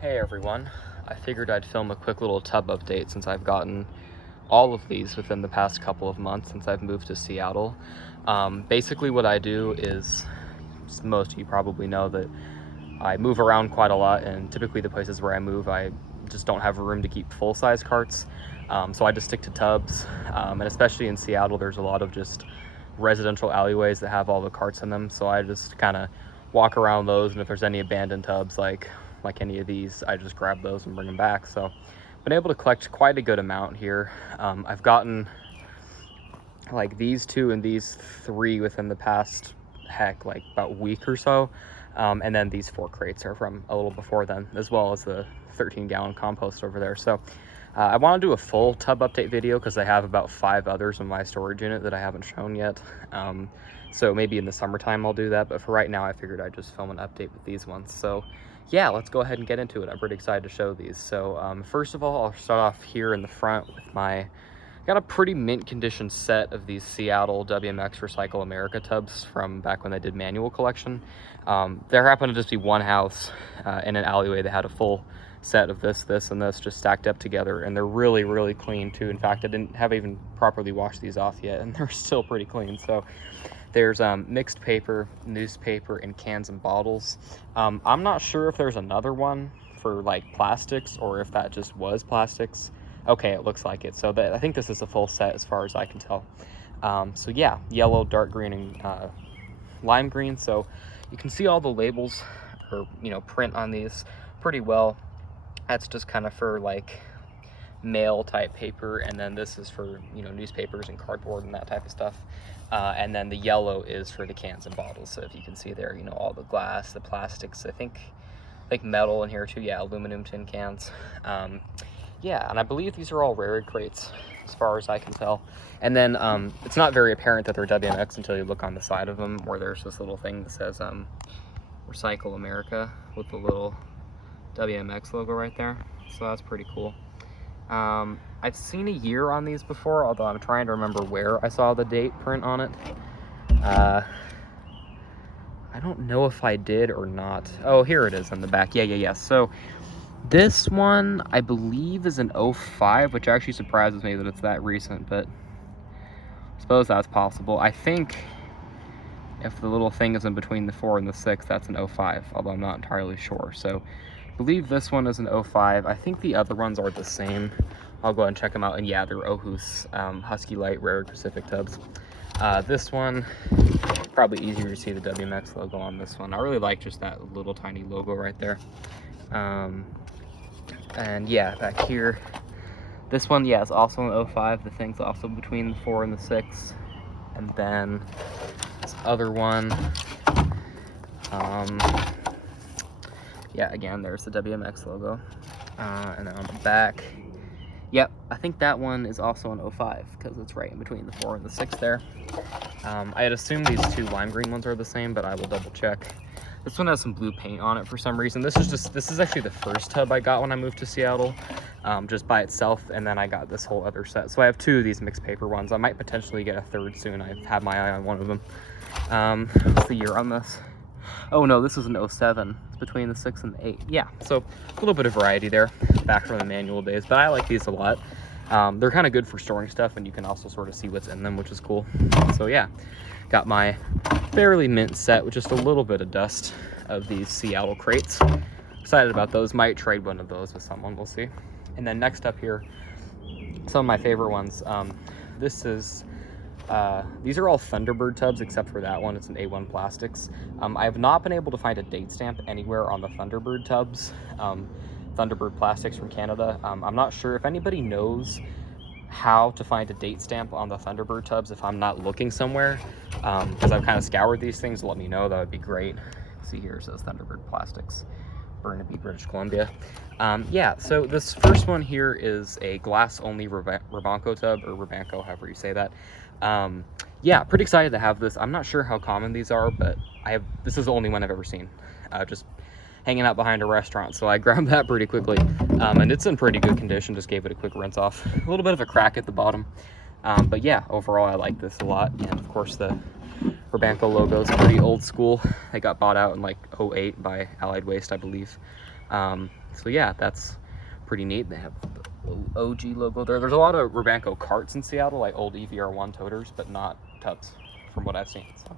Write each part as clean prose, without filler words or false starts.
Hey everyone, I figured I'd film a quick little tub update since I've gotten all of these within the past couple of months since I've moved to Seattle. Basically what I do is, most of you probably know that I move around quite a lot, and typically the places where I move I just don't have room to keep full-size carts, so I just stick to tubs, and especially in Seattle there's a lot of just residential alleyways that have all the carts in them, so I just kind of walk around those, and if there's any abandoned tubs like any of these, I just grab those and bring them back. So I've been able to collect quite a good amount here. I've gotten like these two and these three within the past like about a week or so, and then these 4 crates are from a little before then, as well as the 13-gallon compost over there. So I want to do a full tub update video because I have about 5 others in my storage unit that I haven't shown yet. So maybe in the summertime I'll do that, but for right now I figured I'd just film an update with these ones. So yeah, let's go ahead and get into it. I'm pretty excited to show these. So first of all, I'll start off here in the front with got a pretty mint condition set of these Seattle WMX Recycle America tubs from back when they did manual collection. There happened to just be one house in an alleyway that had a full set of this, and this just stacked up together, and they're really, really clean too. In fact, I didn't have even properly washed these off yet, and they're still pretty clean. So there's mixed paper, newspaper, and cans and bottles. I'm not sure if there's another one for like plastics or if that just was plastics. Okay, it looks like it. So I think this is a full set as far as I can tell. So yeah, yellow, dark green, and lime green. So you can see all the labels or print on these pretty well. That's just kind of for like mail type paper, and then this is for newspapers and cardboard and that type of stuff. And then the yellow is for the cans and bottles. So if you can see there, all the glass, the plastics, I think like metal in here too. Yeah, aluminum tin cans. Yeah, and I believe these are all rare crates as far as I can tell. And then it's not very apparent that they're WMX until you look on the side of them, where there's this little thing that says Recycle America with the little WMX logo right there. So that's pretty cool. I've seen a year on these before, although I'm trying to remember where I saw the date print on it. I don't know if I did or not. Oh, here it is in the back. Yeah. So this one, I believe, is an 05, which actually surprises me that it's that recent, but I suppose that's possible. I think if the little thing is in between the 4 and the 6, that's an 05, although I'm not entirely sure. So I believe this one is an 05. I think the other ones are the same. I'll go ahead and check them out. And yeah, they're Ohus Husky Light Rare Pacific tubs. This one, probably easier to see the WMX logo on this one. I really like just that little tiny logo right there. And yeah, back here, this one, yeah, is also an 05. The thing's also between the 4 and the 6. And then this other one, yeah, again, there's the WMX logo. And then on the back, yep, I think that one is also an 05 because it's right in between the 4 and the 6 there. I had assumed these 2 lime green ones are the same, but I will double check. This one has some blue paint on it for some reason. This is actually the first tub I got when I moved to Seattle, just by itself, and then I got this whole other set. So I have 2 of these mixed paper ones. I might potentially get a 3rd soon. I've had my eye on one of them. What's the year on this? Oh no, this is an 07. It's between the 6 and the 8. Yeah, so a little bit of variety there, back from the manual days, but I like these a lot. They're kind of good for storing stuff, and you can also sort of see what's in them, which is cool. So yeah, got my fairly mint set with just a little bit of dust of these Seattle crates. Excited about those. Might trade one of those with someone, we'll see. And then next up here, some of my favorite ones. These are all Thunderbird tubs except for that one. It's an A1 Plastics. I have not been able to find a date stamp anywhere on the Thunderbird tubs. Thunderbird Plastics from Canada. I'm not sure if anybody knows how to find a date stamp on the Thunderbird tubs if I'm not looking somewhere, because I've kind of scoured these things. Let me know, that would be great. See here, it says Thunderbird Plastics, Burgundy, British Columbia. Yeah, so this first one here is a glass-only Rabanco tub, or Rabanco, however you say that. Yeah, pretty excited to have this. I'm not sure how common these are, but this is the only one I've ever seen. Just hanging out behind a restaurant, so I grabbed that pretty quickly. And it's in pretty good condition. Just gave it a quick rinse off. A little bit of a crack at the bottom, but yeah, overall I like this a lot. And of course the Rabanco logo is pretty old school. They got bought out in like 08 by Allied Waste, I believe. So yeah, that's pretty neat. They have the OG logo there. There's a lot of Rabanco carts in Seattle, like old EVR1 toters, but not tubs from what I've seen. So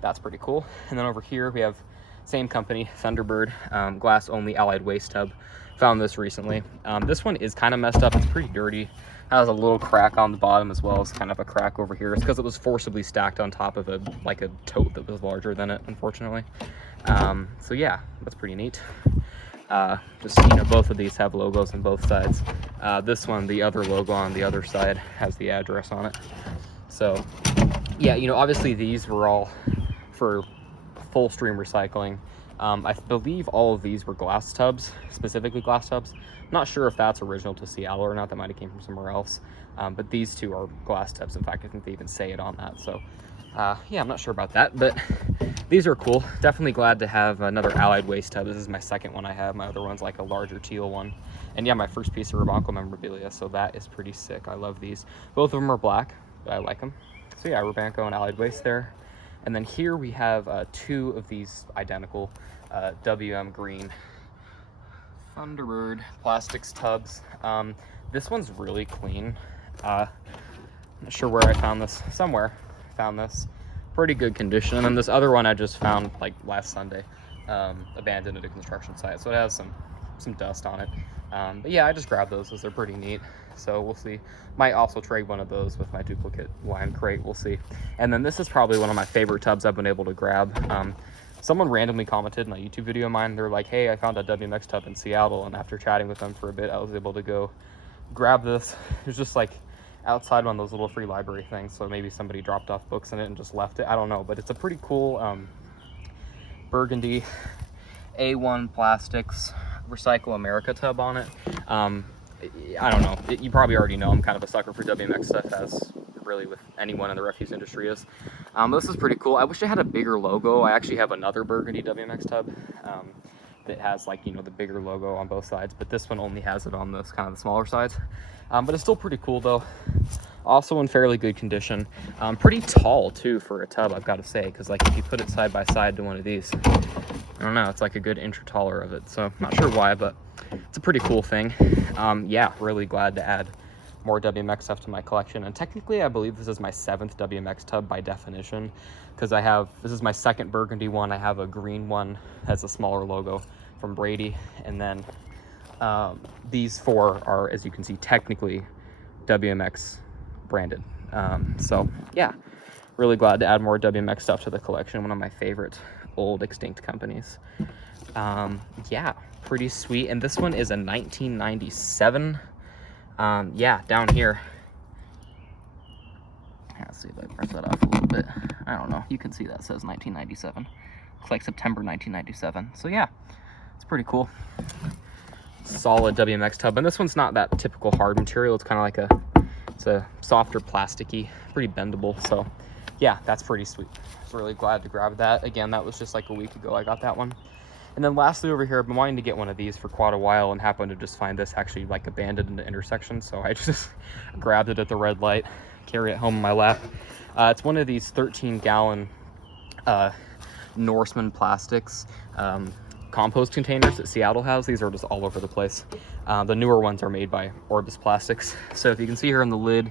that's pretty cool. And then over here we have same company, Thunderbird, glass only Allied Waste tub. Found this recently. This one is kind of messed up. It's pretty dirty. Has a little crack on the bottom as well as kind of a crack over here. It's because it was forcibly stacked on top of a tote that was larger than it, unfortunately. So yeah, that's pretty neat. Just, you know, both of these have logos on both sides. This one, the other logo on the other side, has the address on it. So yeah, you know, obviously these were all for full stream recycling. I believe all of these were glass tubs, specifically glass tubs. I'm not sure if that's original to Seattle or not. That might have came from somewhere else. But these two are glass tubs. In fact, I think they even say it on that. So yeah, I'm not sure about that, but these are cool. Definitely glad to have another Allied Waste tub. This is my second one I have. My other one's like a larger teal one. And yeah, my first piece of Rebonco memorabilia. So that is pretty sick. I love these. Both of them are black, but I like them. So yeah, Rebonco and Allied Waste there. And then here we have two of these identical WM green Thunderbird plastics tubs. This one's really clean. Not sure where I found this. Somewhere found this. Pretty good condition. And then this other one I just found like last Sunday, abandoned at a construction site. So it has some dust on it. But yeah, I just grabbed those because they're pretty neat. So we'll see. Might also trade one of those with my duplicate wine crate. We'll see. And then this is probably one of my favorite tubs I've been able to grab. Someone randomly commented in a YouTube video of mine. They're like, hey, I found a WMX tub in Seattle. And after chatting with them for a bit, I was able to go grab this. It was just like outside one of those little free library things. So maybe somebody dropped off books in it and just left it. I don't know. But it's a pretty cool Burgundy A1 Plastics Recycle America tub on it. I don't know. You probably already know I'm kind of a sucker for WMX stuff, as really with anyone in the refuse industry is. This is pretty cool. I wish it had a bigger logo. I actually have another Burgundy WMX tub that has, like, you know, the bigger logo on both sides, but this one only has it on those kind of the smaller sides. But it's still pretty cool though. Also in fairly good condition. Pretty tall too for a tub, I've got to say, because like if you put it side by side to one of these, I don't know, it's like a good inch taller of it. So not sure why, but it's a pretty cool thing. Yeah, really glad to add more WMX stuff to my collection. And technically, I believe this is my 7th WMX tub by definition, because this is my second Burgundy one. I have a green one, has a smaller logo from Brady. And then these 4 are, as you can see, technically WMX branded. So yeah, really glad to add more WMX stuff to the collection. One of my favorite old extinct companies. Yeah, pretty sweet. And this one is a 1997. Yeah, down here. Let's see if I press that off a little bit. I don't know. You can see that says 1997. Looks like September 1997. So yeah, it's pretty cool. Solid WMX tub. And this one's not that typical hard material. It's kind of like it's a softer plasticky, pretty bendable. So yeah, that's pretty sweet. I was really glad to grab that. Again, that was just like a week ago I got that one. And then lastly over here, I've been wanting to get one of these for quite a while and happened to just find this actually like abandoned in the intersection. So I just grabbed it at the red light, carry it home in my lap. It's one of these 13-gallon Norseman plastics compost containers that Seattle has. These are just all over the place. The newer ones are made by Orbis Plastics. So if you can see here on the lid,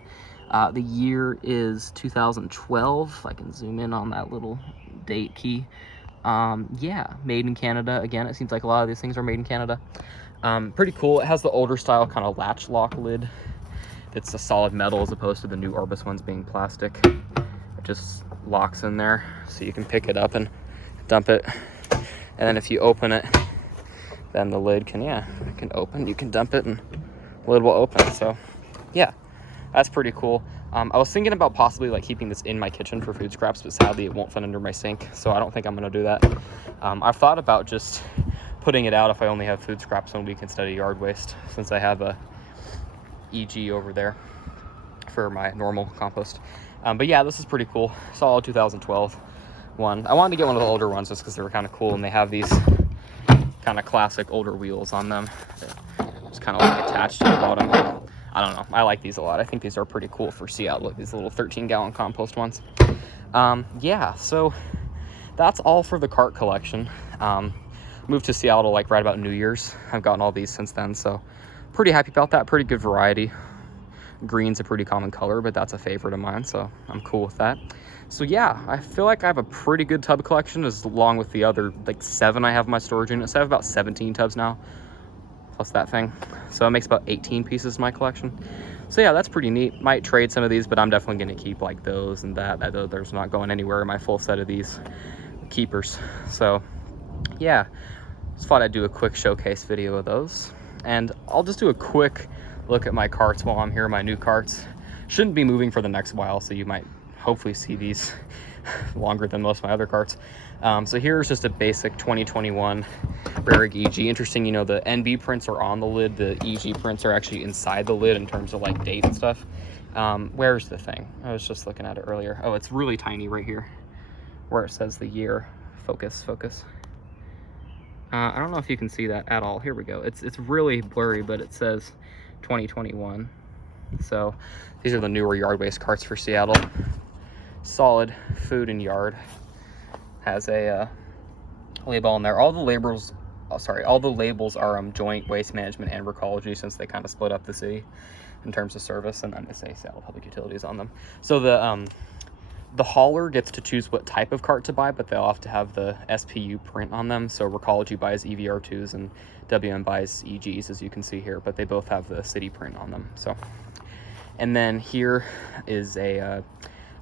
the year is 2012. I can zoom in on that little date key. Yeah, made in Canada. Again, it seems like a lot of these things are made in Canada. Pretty cool. It has the older style kind of latch lock lid. It's a solid metal as opposed to the new Orbis ones being plastic. It just locks in there, so you can pick it up and dump it. And then if you open it, then the lid can open. You can dump it and the lid will open. So yeah, that's pretty cool. I was thinking about possibly like keeping this in my kitchen for food scraps, but sadly it won't fit under my sink, so I don't think I'm gonna do that. I've thought about just putting it out if I only have food scraps 1 week instead of yard waste, since I have a EG over there for my normal compost. But yeah, this is pretty cool. Solid 2012 one. I wanted to get one of the older ones just because they were kind of cool, and they have these kind of classic older wheels on them. They're just kind of like attached to the bottom. I don't know. I like these a lot. I think these are pretty cool for Seattle, these little 13-gallon compost ones. Yeah, so that's all for the cart collection. Moved to Seattle like right about New Year's. I've gotten all these since then, so pretty happy about that. Pretty good variety. Green's a pretty common color, but that's a favorite of mine, so I'm cool with that. So yeah, I feel like I have a pretty good tub collection, as along with the other like 7 I have in my storage unit. So I have about 17 tubs now, plus that thing. So it makes about 18 pieces in my collection. So yeah, that's pretty neat. Might trade some of these, but I'm definitely going to keep like those and that. There's not going anywhere in my full set of these keepers. So yeah, just thought I'd do a quick showcase video of those. And I'll just do a quick look at my carts while I'm here, my new carts. Shouldn't be moving for the next while, so you might hopefully see these longer than most of my other carts. So here's just a basic 2021 Rarig EG. Interesting, you know, the NB prints are on the lid, the EG prints are actually inside the lid in terms of like date and stuff. Where's the thing? I was just looking at it earlier. Oh, it's really tiny right here where it says the year. Focus. I don't know if you can see that at all. Here we go. It's really blurry, but it says 2021. So these are the newer yard waste carts for Seattle. Solid food and yard. Has a label on there. All the labels are joint waste management and recology, since they kind of split up the city in terms of service, and then they say Seattle Public Utilities on them. So the hauler gets to choose what type of cart to buy, but they'll have to have the SPU print on them. So Recology buys EVR2s and WM buys EGs, as you can see here, but they both have the city print on them. So, and then here is a,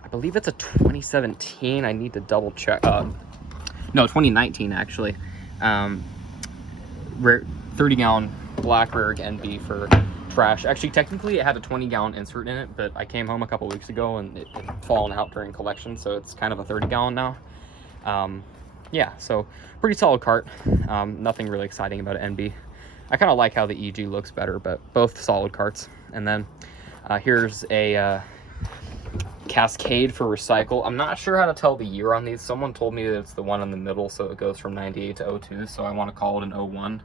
I believe it's a 2017. I need to double check. No, 2019 actually. 30-gallon black Rarig NB for trash. Actually, technically it had a 20-gallon insert in it, but I came home a couple weeks ago and it had fallen out during collection, so it's kind of a 30-gallon now. Yeah, so pretty solid cart. Nothing really exciting about an NB. I kind of like how the EG looks better, but both solid carts. And then here's a Cascade for recycle. I'm not sure how to tell the year on these. Someone told me that it's the one in the middle, so it goes from 98 to 02, so I want to call it an 01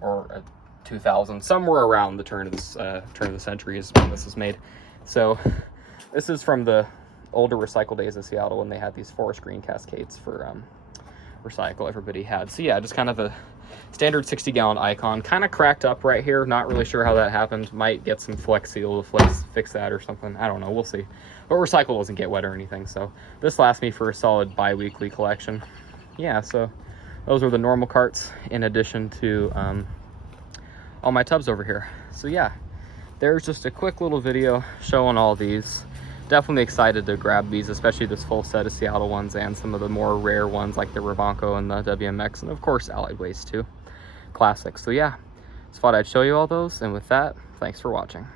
or a 2000, somewhere around the turn of the century is when this was made. So this is from the older recycle days of Seattle, when they had these forest green Cascades for recycle everybody had. So yeah, just kind of a standard 60-gallon icon, kind of cracked up right here. Not really sure how that happened. Might get some Flex Seal to fix that or something. I don't know, we'll see. But recycle doesn't get wet or anything, so this lasts me for a solid bi-weekly collection. Yeah, so those are the normal carts in addition to all my tubs over here. So yeah, there's just a quick little video showing all these. Definitely excited to grab these, especially this full set of Seattle ones and some of the more rare ones like the Rebonco and the WMX, and of course Allied Waste too. Classics. So yeah, just thought I'd show you all those, and with that, thanks for watching.